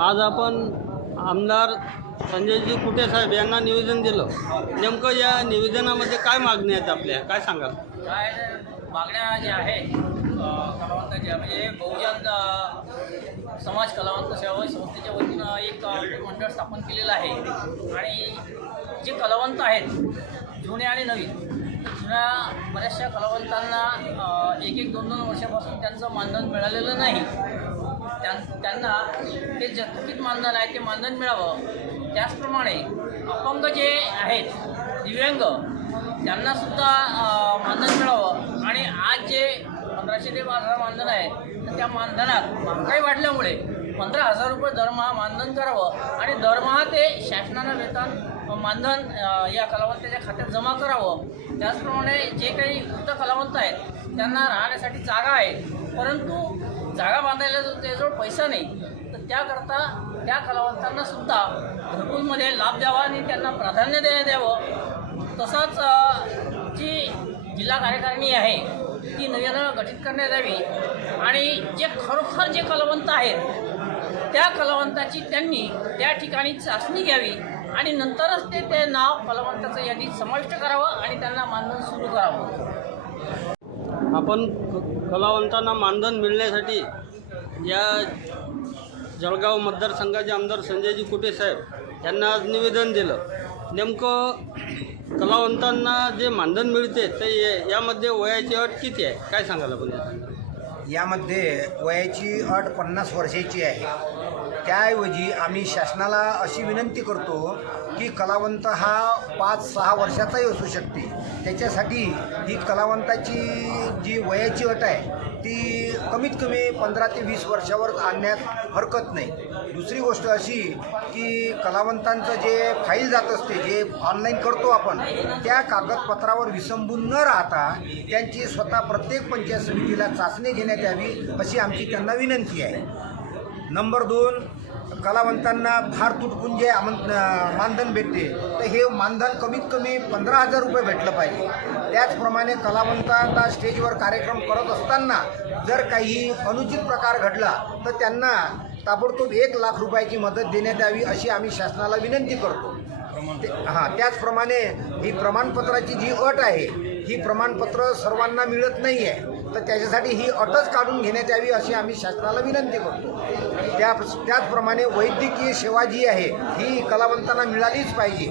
आज आपण आमदार संजयजी कुटे साहेब यांना निवेदन दिलं। नेमकं या निवेदनामध्ये काय मागणी आहेत आपल्या, काय सांगाल? काय मागण्या ज्या आहेत कलावंतांच्या, म्हणजे बहुजन समाज कलावंत सेवा संस्थेच्या वतीनं एक मंडळ स्थापन केलेलं आहे आणि जे कलावंत आहेत जुने आणि नवीन, जुन्या बऱ्याचशा कलावंतांना एक दोन वर्षापासून त्यांचं मानधन मिळालेलं नाही। त्यांना ते जे थकीत मानधन आहे ते मानधन मिळावं। त्याचप्रमाणे अपंग जे आहेत, दिव्यांग, त्यांनासुद्धा मानधन मिळावं। आणि आज जे 1500 ते 12,000 मानधन आहे, तर त्या मानधनात महागाई वाढल्यामुळे 15,000 रुपये दरमहा मानधन करावं आणि दरमहा ते शासनानं वेतन मानधन या कलावंताच्या खात्यात जमा करावं। त्याचप्रमाणे जे काही वृद्ध कलावंत आहेत त्यांना राहण्यासाठी जागा आहे, परंतु जागा बांधायला त्याजवळ पैसा नाही, तर त्याकरता त्या कलावंतांनासुद्धा घरकुलमध्ये लाभ द्यावा आणि त्यांना प्राधान्य द्यावं। तसंच जी जिल्हा कार्यकारिणी आहे ती नव्यानं गठीत करण्यात यावी आणि जे खरोखर जे कलावंत आहेत त्या कलावंताची त्यांनी त्या ठिकाणी चाचणी घ्यावी आणि नंतरच ते नाव कलावंताचं यादीत समाविष्ट करावं आणि त्यांना मानधन सुरू करावं। आपण कलावंतांना मानधन मिळण्यासाठी या जळगाव मतदारसंघाचे आमदार संजयजी कुटे साहेब यांना आज निवेदन दिलं। नेमकं कलावंतांना जे मानधन मिळते ते यामध्ये वयाची अट किती आहे, काय सांगाल आपण? यामध्ये वयाची अट 50 वर्षाची आहे। त्याऐवजी आम्ही शासनाला अशी विनंती करतो की कलावंत हा 5-6 वर्षाचाही असू शकते, त्याच्यासाठी ही कलावंताची जी वयाची अट आहे ती कमीत कमी 15 ते 20 वर्षावर आणण्यात हरकत नाही। दुसरी गोष्ट अशी की कलावंतांचं जे फाईल जात असते, जे ऑनलाईन करतो आपण, त्या कागदपत्रावर विसंबून न राहता त्यांची स्वतः प्रत्येक पंचायत समितीला चाचणी घेण्यात यावी अशी आमची त्यांना विनंती आहे। नंबर 2, कलावंतांना फार तुटपून जे मानधन भेटते तर हे मानधन कमीत कमी 15,000 रुपये भेटलं पाहिजे। त्याचप्रमाणे कलावंतांना स्टेजवर कार्यक्रम करत असताना जर काही अनुचित प्रकार घडला तर त्यांना ताबडतोब 1 लाख रुपयाची मदत देण्यात यावी अशी आम्ही शासनाला विनंती करतो। त्याचप्रमाणे ही प्रमाणपत्राची जी अट आहे ही प्रमाणपत्र सर्वांना मिळत नाही आहे, तर त्याच्यासाठी ही अटच काढून घेण्यात यावी अशी आम्ही शासनाला विनंती करतो। त्याचप्रमाणे वैद्यकीय सेवा जी आहे ही कलावंतांना मिळालीच पाहिजे,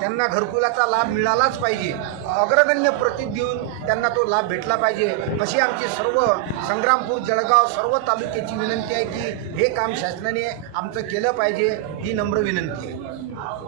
त्यांना घरकुलाचा लाभ मिळालाच पाहिजे, अग्रगण्य प्रतीत देऊन त्यांना तो लाभ भेटला पाहिजे अशी आमची सर्व संग्रामपूर, जळगाव सर्व तालुक्याची विनंती आहे की हे काम शासनाने आमचं केलं पाहिजे, ही नम्र विनंती आहे।